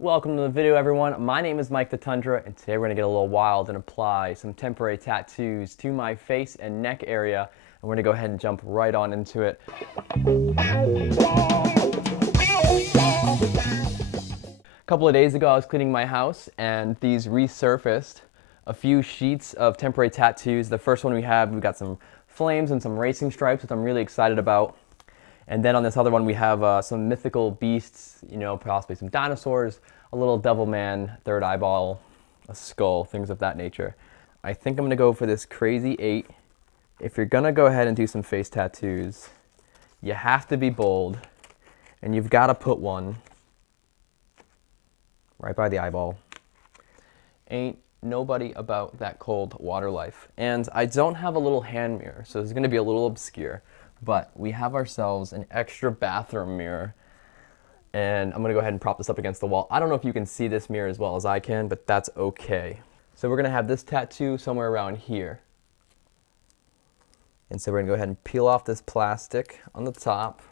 Welcome to the video, everyone. My name is Mike the Tundra, and today we're going to get a little wild and apply some temporary tattoos to my face and neck area, and we're going to go ahead and jump right on into it. A couple of days ago, I was cleaning my house, and these resurfaced a few sheets of temporary tattoos. The first one we've got some flames and some racing stripes, which I'm really excited about. And then on this other one, we have some mythical beasts, possibly some dinosaurs, a little devil man, third eyeball, a skull, things of that nature. I think I'm going to go for this crazy 8. If you're going to go ahead and do some face tattoos, you have to be bold, and you've got to put one right by the eyeball. Ain't nobody about that cold water life. And I don't have a little hand mirror, so it's going to be a little obscure. But we have ourselves an extra bathroom mirror, and I'm going to go ahead and prop this up against the wall. I don't know if you can see this mirror as well as I can, but that's okay. So we're going to have this tattoo somewhere around here. And so we're going to go ahead and peel off this plastic on the top.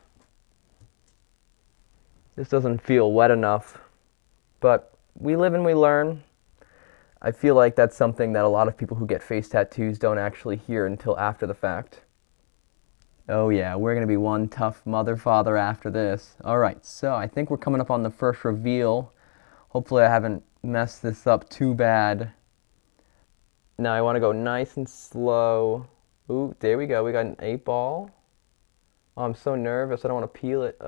This doesn't feel wet enough, but we live and we learn. I feel like that's something that a lot of people who get face tattoos don't actually hear until after the fact. Oh yeah, we're going to be one tough mother father after this. Alright, so I think we're coming up on the first reveal. Hopefully I haven't messed this up too bad. Now I want to go nice and slow. Ooh, there we go. We got an 8 ball. Oh, I'm so nervous. I don't want to peel it.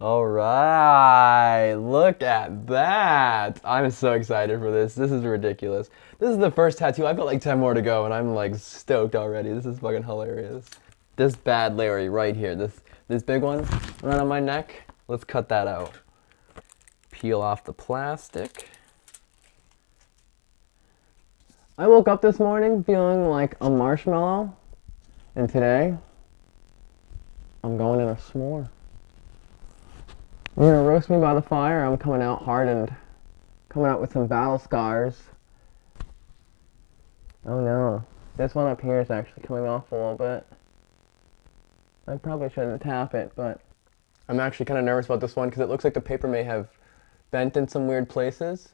Alright, look at that. I'm so excited for this. This is ridiculous. This is the first tattoo. I've got like 10 more to go, and I'm like stoked already. This is fucking hilarious. This bad Larry right here, this big one right on my neck, let's cut that out. Peel off the plastic. I woke up this morning feeling like a marshmallow, and today I'm going in a s'more. We're gonna roast me by the fire. I'm coming out hardened, coming out with some battle scars. Oh no, this one up here is actually coming off a little bit. I probably shouldn't tap it, but I'm actually kind of nervous about this one because it looks like the paper may have bent in some weird places.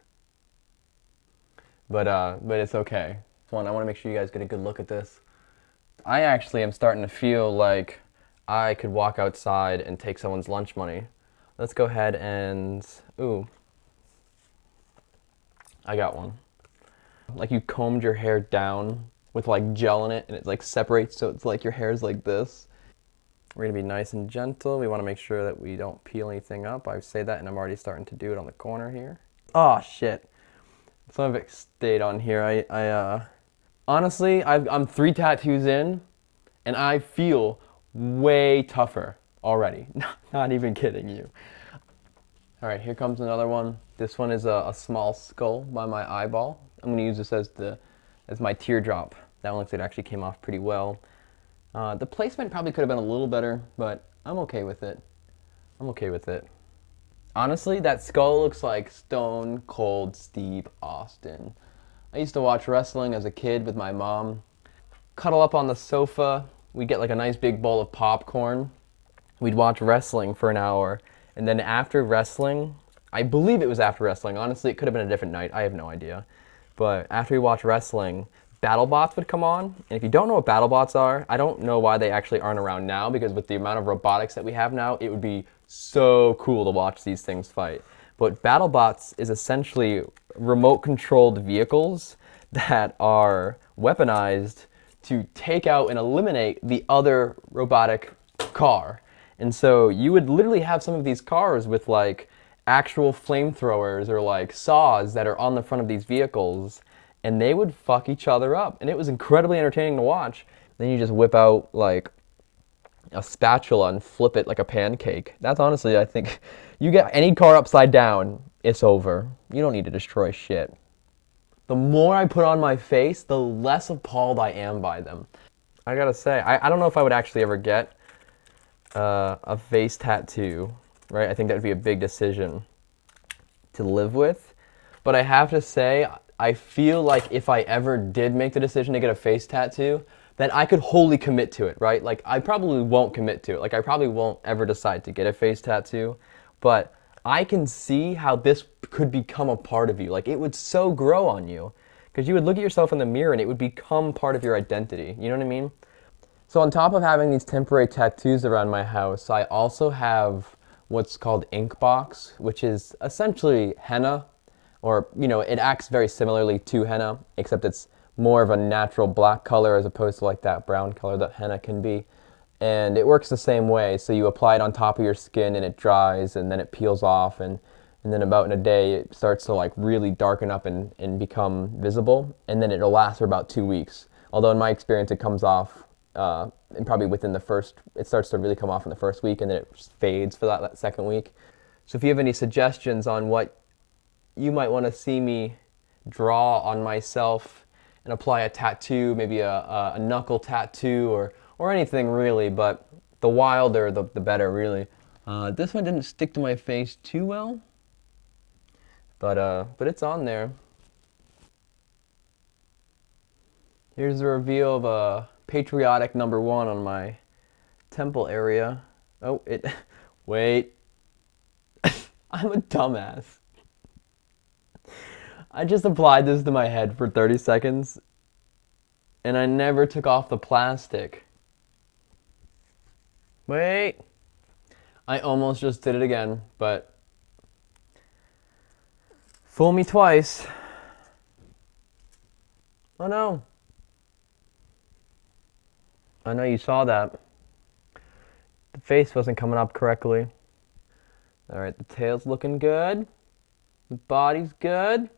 But it's okay. I want to make sure you guys get a good look at this. I actually am starting to feel like I could walk outside and take someone's lunch money. Let's go ahead and, ooh, I got one. Like you combed your hair down with like gel in it, and it like separates, so it's like your hair's like this. We're gonna be nice and gentle. We wanna make sure that we don't peel anything up. I say that and I'm already starting to do it on the corner here. Oh shit. Some of it stayed on here. Honestly, I'm 3 tattoos in, and I feel way tougher already. Not even kidding you. All right, here comes another one. This one is a small skull by my eyeball. I'm gonna use this as my teardrop. That one looks like it actually came off pretty well. The placement probably could have been a little better, but I'm okay with it. I'm okay with it. Honestly, that skull looks like Stone Cold Steve Austin. I used to watch wrestling as a kid with my mom. Cuddle up on the sofa. We'd get like a nice big bowl of popcorn. We'd watch wrestling for an hour. And then after wrestling, I believe it was after wrestling. Honestly, it could have been a different night. I have no idea. But after we watched wrestling, BattleBots would come on. And if you don't know what BattleBots are, I don't know why they actually aren't around now, because with the amount of robotics that we have now, it would be so cool to watch these things fight. But BattleBots is essentially remote-controlled vehicles that are weaponized to take out and eliminate the other robotic car. And so you would literally have some of these cars with like actual flamethrowers or like saws that are on the front of these vehicles, and they would fuck each other up. And it was incredibly entertaining to watch. Then you just whip out like a spatula and flip it like a pancake. That's honestly, I think, you get any car upside down, it's over. You don't need to destroy shit. The more I put on my face, the less appalled I am by them. I gotta say, I don't know if I would actually ever get a face tattoo, right? I think that would be a big decision to live with. But I have to say, I feel like if I ever did make the decision to get a face tattoo, then I could wholly commit to it, right? Like, I probably won't commit to it. Like, I probably won't ever decide to get a face tattoo. but I can see how this could become a part of you. Like, it would so grow on you because you would look at yourself in the mirror and it would become part of your identity. You know what I mean? So on top of having these temporary tattoos around my house, I also have what's called ink box, which is essentially henna, or, you know, it acts very similarly to henna, except it's more of a natural black color as opposed to like that brown color that henna can be. And it works the same way. So you apply it on top of your skin and it dries and then it peels off, and then about in a day it starts to like really darken up and become visible, and then it'll last for about 2 weeks. Although in my experience it comes off and probably within the first, it starts to really come off in the first week and then it fades for that second week. So if you have any suggestions on what you might want to see me draw on myself and apply a tattoo, maybe a knuckle tattoo or anything really, but the wilder the better really. This one didn't stick to my face too well, but it's on there. Here's a reveal of a patriotic #1 on my temple area. Oh, wait. I'm a dumbass. I just applied this to my head for 30 seconds and I never took off the plastic. Wait. I almost just did it again, but fool me twice. Oh no. I know you saw that. The face wasn't coming up correctly. Alright, the tail's looking good. The body's good.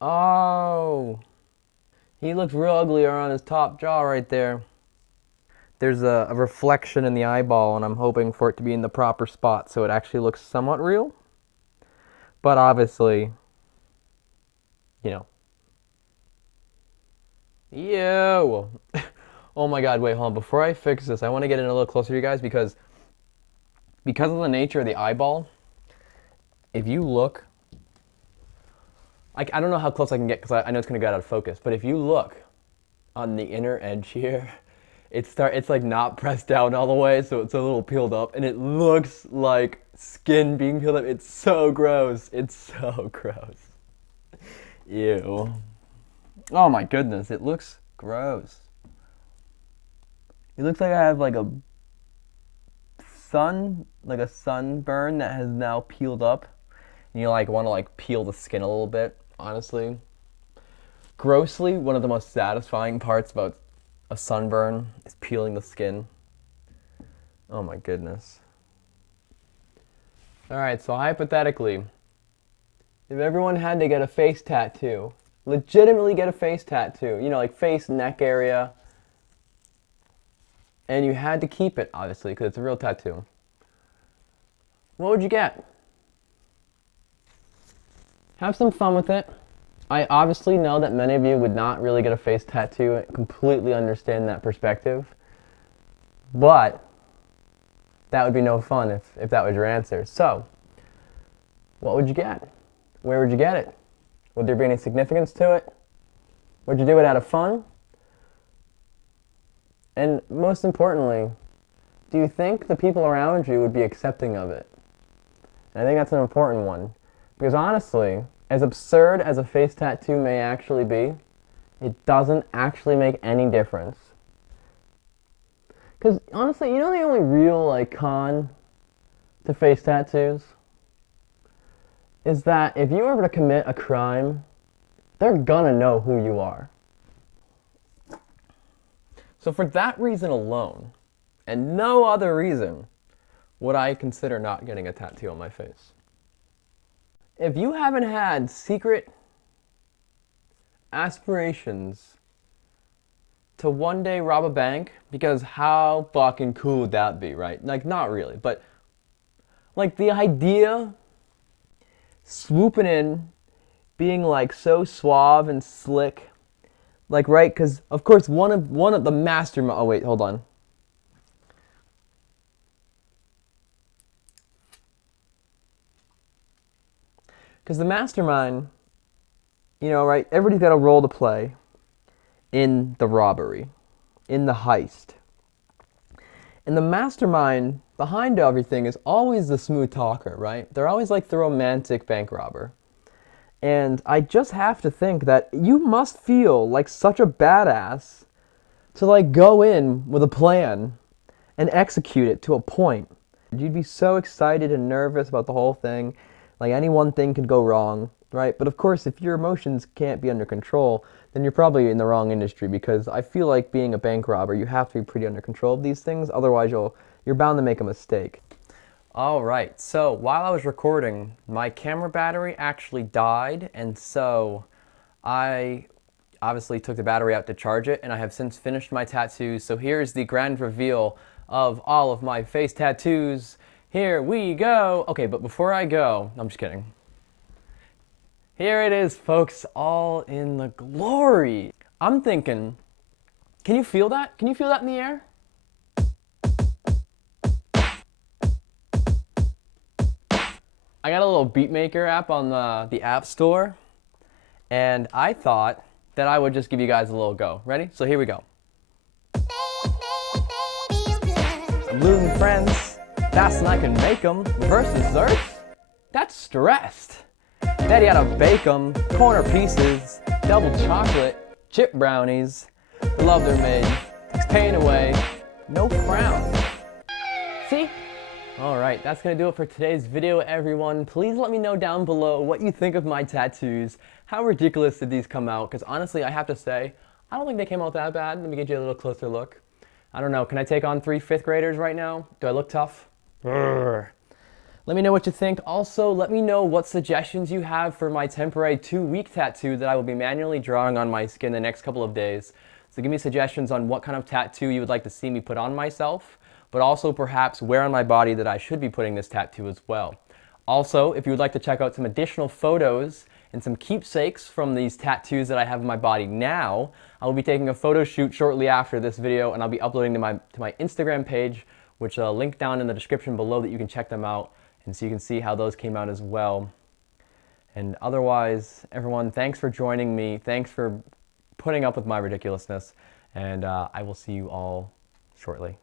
Oh. He looks real ugly on his top jaw right there. There's a reflection in the eyeball, and I'm hoping for it to be in the proper spot so it actually looks somewhat real. But obviously, you know. Ew. Oh my god, wait, hold on. Before I fix this, I want to get in a little closer to you guys because of the nature of the eyeball, if you look, I don't know how close I can get because I know it's going to get out of focus, but if you look on the inner edge here, it's like not pressed down all the way, so it's a little peeled up, and it looks like skin being peeled up. It's so gross. It's so gross. Ew. Oh my goodness, it looks gross. It looks like I have like a sunburn that has now peeled up, and you like want to like peel the skin a little bit. Honestly, grossly, one of the most satisfying parts about a sunburn is peeling the skin. Oh my goodness. Alright, so hypothetically, if everyone had to get a face tattoo, legitimately get a face tattoo, you know, like face, neck area, and you had to keep it, obviously, because it's a real tattoo, what would you get? Have some fun with it. I obviously know that many of you would not really get a face tattoo. I completely understand that perspective. But that would be no fun if that was your answer. So, what would you get? Where would you get it? Would there be any significance to it? Would you do it out of fun? And most importantly, do you think the people around you would be accepting of it? And I think that's an important one. Because honestly, as absurd as a face tattoo may actually be, it doesn't actually make any difference. Because honestly, you know the only real like con to face tattoos is that if you ever to commit a crime, they're gonna know who you are. So for that reason alone, and no other reason, would I consider not getting a tattoo on my face. If you haven't had secret aspirations to one day rob a bank, because how fucking cool would that be, right? Like, not really, but like the idea, swooping in, being like so suave and slick, like, right? Because of course one of the mastermind. Oh wait, hold on. Because the mastermind, you know, right? Everybody's got a role to play in the robbery, in the heist. And the mastermind behind everything is always the smooth talker, right? They're always like the romantic bank robber. And I just have to think that you must feel like such a badass to like go in with a plan and execute it to a point. You'd be so excited and nervous about the whole thing. Like any one thing could go wrong, right? But of course, if your emotions can't be under control, then you're probably in the wrong industry, because I feel like being a bank robber, you have to be pretty under control of these things. Otherwise, you're bound to make a mistake. All right, so while I was recording, my camera battery actually died, and so I obviously took the battery out to charge it, and I have since finished my tattoos. So here's the grand reveal of all of my face tattoos. Here we go. Okay, but before I go, I'm just kidding. Here it is, folks, all in the glory. I'm thinking, can you feel that? Can you feel that in the air? I got a little beatmaker app on the App Store, and I thought that I would just give you guys a little go. Ready? So here we go. I'm losing friends faster than I can make them. Versus Earth? That's stressed. Daddy had to bake them. Corner pieces, double chocolate, chip brownies. The love they're made takes pain away. No frown. See? Alright, that's going to do it for today's video, everyone. Please let me know down below what you think of my tattoos. How ridiculous did these come out? Because honestly, I have to say, I don't think they came out that bad. Let me get you a little closer look. I don't know, can I take on 3 fifth graders right now? Do I look tough? Brr. Let me know what you think. Also, let me know what suggestions you have for my temporary 2-week tattoo that I will be manually drawing on my skin the next couple of days. So give me suggestions on what kind of tattoo you would like to see me put on myself, but also perhaps where on my body that I should be putting this tattoo as well. Also, if you would like to check out some additional photos and some keepsakes from these tattoos that I have on my body now, I will be taking a photo shoot shortly after this video, and I'll be uploading to my Instagram page, which I'll link down in the description below that you can check them out, and so you can see how those came out as well. And otherwise, everyone, thanks for joining me. Thanks for putting up with my ridiculousness, and I will see you all shortly.